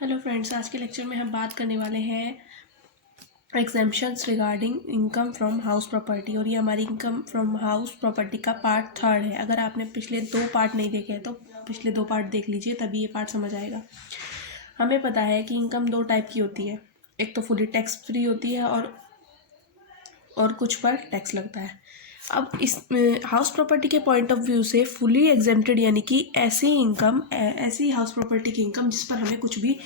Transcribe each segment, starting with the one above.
Hello friends, आज के lecture में हम बात करने वाले हैं exemptions regarding income from house property. और ये हमारी इनकम फ्रॉम हाउस प्रॉपर्टी का पार्ट 3 है। अगर आपने पिछले 2 पार्ट नहीं देखे हैं तो पिछले 2 पार्ट देख लीजिए, तभी ये पार्ट समझ आएगा। हमें पता है कि इनकम 2 टाइप की होती है, एक तो फुली टैक्स फ्री होती है और कुछ पर टैक्स लगता है। अब इस हाउस प्रॉपर्टी के पॉइंट ऑफ व्यू से फुली एग्जेम्प्टेड यानी कि ऐसी हाउस प्रॉपर्टी की इनकम जिस पर हमें कुछ भी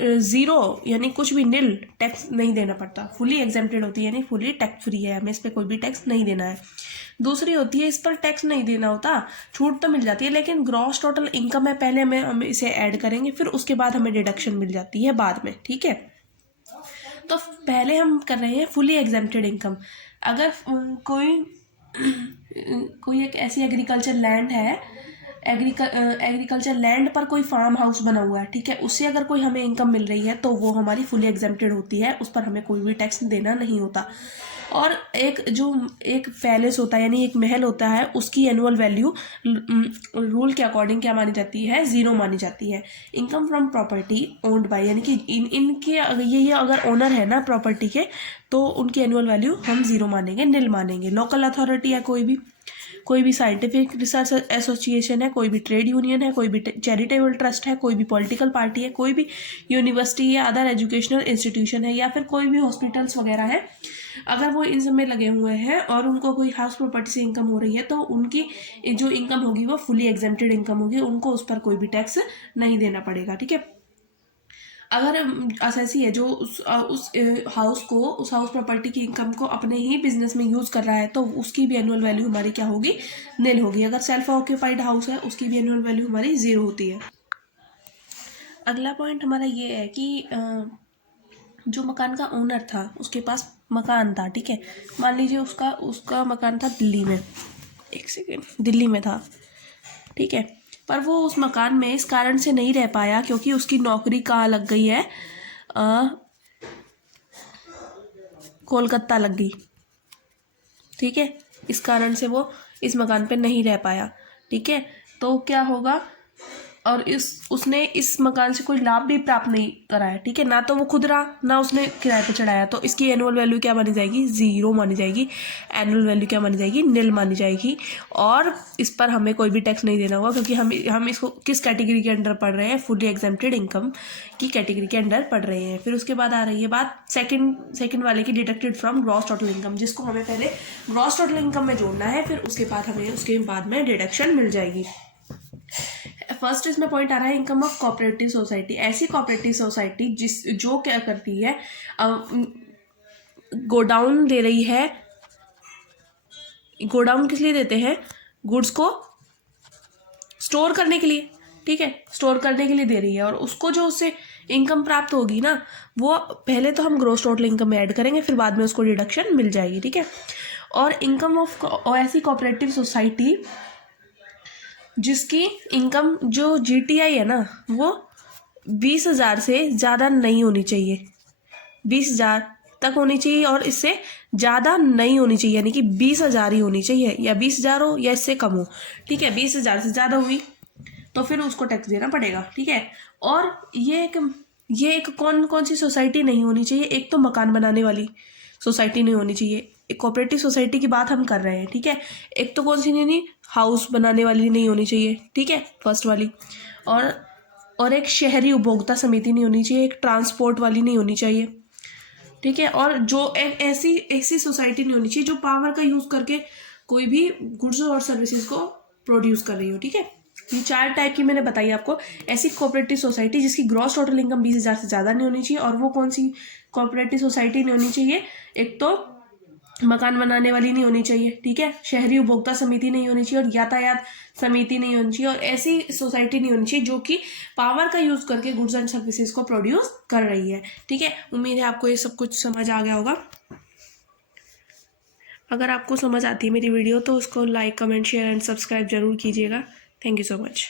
ज़ीरो यानी कुछ भी निल टैक्स नहीं देना पड़ता, फुली एग्जेम्प्टेड होती है यानी फुली टैक्स फ्री है, हमें इस पर कोई भी टैक्स नहीं देना है। दूसरी होती है इस पर टैक्स नहीं देना होता, छूट तो मिल जाती है लेकिन ग्रॉस टोटल इनकम है, पहले हम इसे ऐड करेंगे, फिर उसके बाद हमें डिडक्शन मिल जाती है बाद में। ठीक है, तो पहले हम कर रहे हैं फुली एग्जेम्प्टेड इनकम। अगर कोई एक ऐसी एग्रीकल्चर लैंड है, एग्रीकल्चर लैंड पर कोई फार्म हाउस बना हुआ है, ठीक है, उससे अगर कोई हमें इनकम मिल रही है तो वो हमारी फुली एग्जेम्प्टेड होती है, उस पर हमें कोई भी टैक्स देना नहीं होता। और एक पैलेस होता है यानी एक महल होता है, उसकी एनुअल वैल्यू रूल के अकॉर्डिंग क्या मानी जाती है, 0 मानी जाती है। Income from property owned by यानी कि इनके ये अगर ओनर है ना प्रॉपर्टी के, तो उनकी एनुअल वैल्यू हम 0 मानेंगे, निल मानेंगे। लोकल अथॉरिटी है, कोई भी साइंटिफिक रिसर्च एसोसिएशन है, कोई भी ट्रेड यूनियन है, कोई भी चैरिटेबल ट्रस्ट है, कोई भी पॉलिटिकल पार्टी है, कोई भी यूनिवर्सिटी या अदर एजुकेशनल इंस्टीट्यूशन है, या फिर कोई भी हॉस्पिटल्स वगैरह है, अगर वो इन सब में लगे हुए हैं और उनको कोई हाउस प्रॉपर्टी से इनकम हो रही है तो उनकी जो इनकम होगी वो फुली एग्जेम्प्टेड इनकम होगी, उनको उस पर कोई भी टैक्स नहीं देना पड़ेगा। ठीक है, अगर असेसी है जो उस हाउस प्रॉपर्टी की इनकम को अपने ही बिजनेस में यूज़ कर रहा है तो उसकी भी एनुअल वैल्यू हमारी क्या होगी, निल होगी। अगर सेल्फ ऑक्यूपाइड हाउस है उसकी भी एनुअल वैल्यू हमारी 0 होती है। अगला पॉइंट हमारा ये है कि जो मकान का ओनर था उसके पास मकान था, ठीक है, मान लीजिए उसका मकान था दिल्ली में, एक सेकेंड, दिल्ली में था, ठीक है, पर वो उस मकान में इस कारण से नहीं रह पाया क्योंकि उसकी नौकरी कहाँ लग गई है, कोलकाता लग गई। ठीक है, इस कारण से वो इस मकान पे नहीं रह पाया। ठीक है, तो क्या होगा, और उसने इस मकान से कोई लाभ भी प्राप्त नहीं करा है। ठीक है, ना तो वो खुद रहा ना उसने किराए पे चढ़ाया, तो इसकी एनुअल वैल्यू क्या मानी जाएगी, 0 मानी जाएगी। एनुअल वैल्यू क्या मानी जाएगी, निल मानी जाएगी। और इस पर हमें कोई भी टैक्स नहीं देना होगा क्योंकि हम इसको किस कैटेगरी के अंडर पढ़ रहे हैं, फुली एग्जेम्प्टेड इनकम की कैटेगरी के अंडर पढ़ रहे हैं। फिर उसके बाद आ रही है बात सेकेंड वाले की, deducted from gross total income, जिसको हमें पहले ग्रॉस टोटल इनकम में जोड़ना है, फिर उसके बाद में डिडक्शन मिल जाएगी। फर्स्ट इसमें पॉइंट आ रहा है इनकम ऑफ कोऑपरेटिव सोसाइटी। ऐसी कोऑपरेटिव सोसाइटी जो क्या करती है, गोडाउन दे रही है। गोडाउन किस लिए देते हैं, गुड्स को स्टोर करने के लिए। ठीक है, स्टोर करने के लिए दे रही है और उसको जो उससे इनकम प्राप्त होगी ना, वो पहले तो हम ग्रॉस टोटल इनकम में ऐड करेंगे, फिर बाद में उसको डिडक्शन मिल जाएगी। ठीक है, और इनकम ऑफ ऐसी कोऑपरेटिव सोसाइटी जिसकी इनकम जो GTI है ना वो 20,000 से ज़्यादा नहीं होनी चाहिए, 20,000 तक होनी चाहिए और इससे ज़्यादा नहीं होनी चाहिए, यानी कि 20,000 ही होनी चाहिए, या 20,000 हो या इससे कम हो। ठीक है, 20,000 से ज़्यादा हुई तो फिर उसको टैक्स देना पड़ेगा। ठीक है, और ये एक कौन सी सोसाइटी नहीं होनी चाहिए, एक तो मकान बनाने वाली सोसाइटी नहीं होनी चाहिए, एक कोऑपरेटिव सोसाइटी की बात हम कर रहे हैं। ठीक है, एक तो कौन सी नहीं, हाउस बनाने वाली नहीं होनी चाहिए, ठीक है, फर्स्ट वाली, और एक शहरी उपभोक्ता समिति नहीं होनी चाहिए, एक ट्रांसपोर्ट वाली नहीं होनी चाहिए। ठीक है, और जो एक ऐसी सोसाइटी नहीं होनी चाहिए जो पावर का यूज़ करके कोई भी गुड्स और सर्विसेज को प्रोड्यूस कर रही हो। ठीक है, ये 4 टाइप की मैंने बताई आपको। ऐसी कोऑपरेटिव सोसाइटी जिसकी ग्रॉस टोटल इनकम 20,000 से ज़्यादा नहीं होनी चाहिए, और वो कौन सी कोऑपरेटिव सोसाइटी नहीं होनी चाहिए, एक तो मकान बनाने वाली नहीं होनी चाहिए, ठीक है, शहरी उपभोक्ता समिति नहीं होनी चाहिए, और यातायात समिति नहीं होनी चाहिए, और ऐसी सोसाइटी नहीं होनी चाहिए जो कि पावर का यूज़ करके गुड्स एंड सर्विसेज को प्रोड्यूस कर रही है। ठीक है, उम्मीद है आपको ये सब कुछ समझ आ गया होगा। अगर आपको समझ आती है मेरी वीडियो तो उसको like, comment, share and subscribe जरूर कीजिएगा। Thank you so much.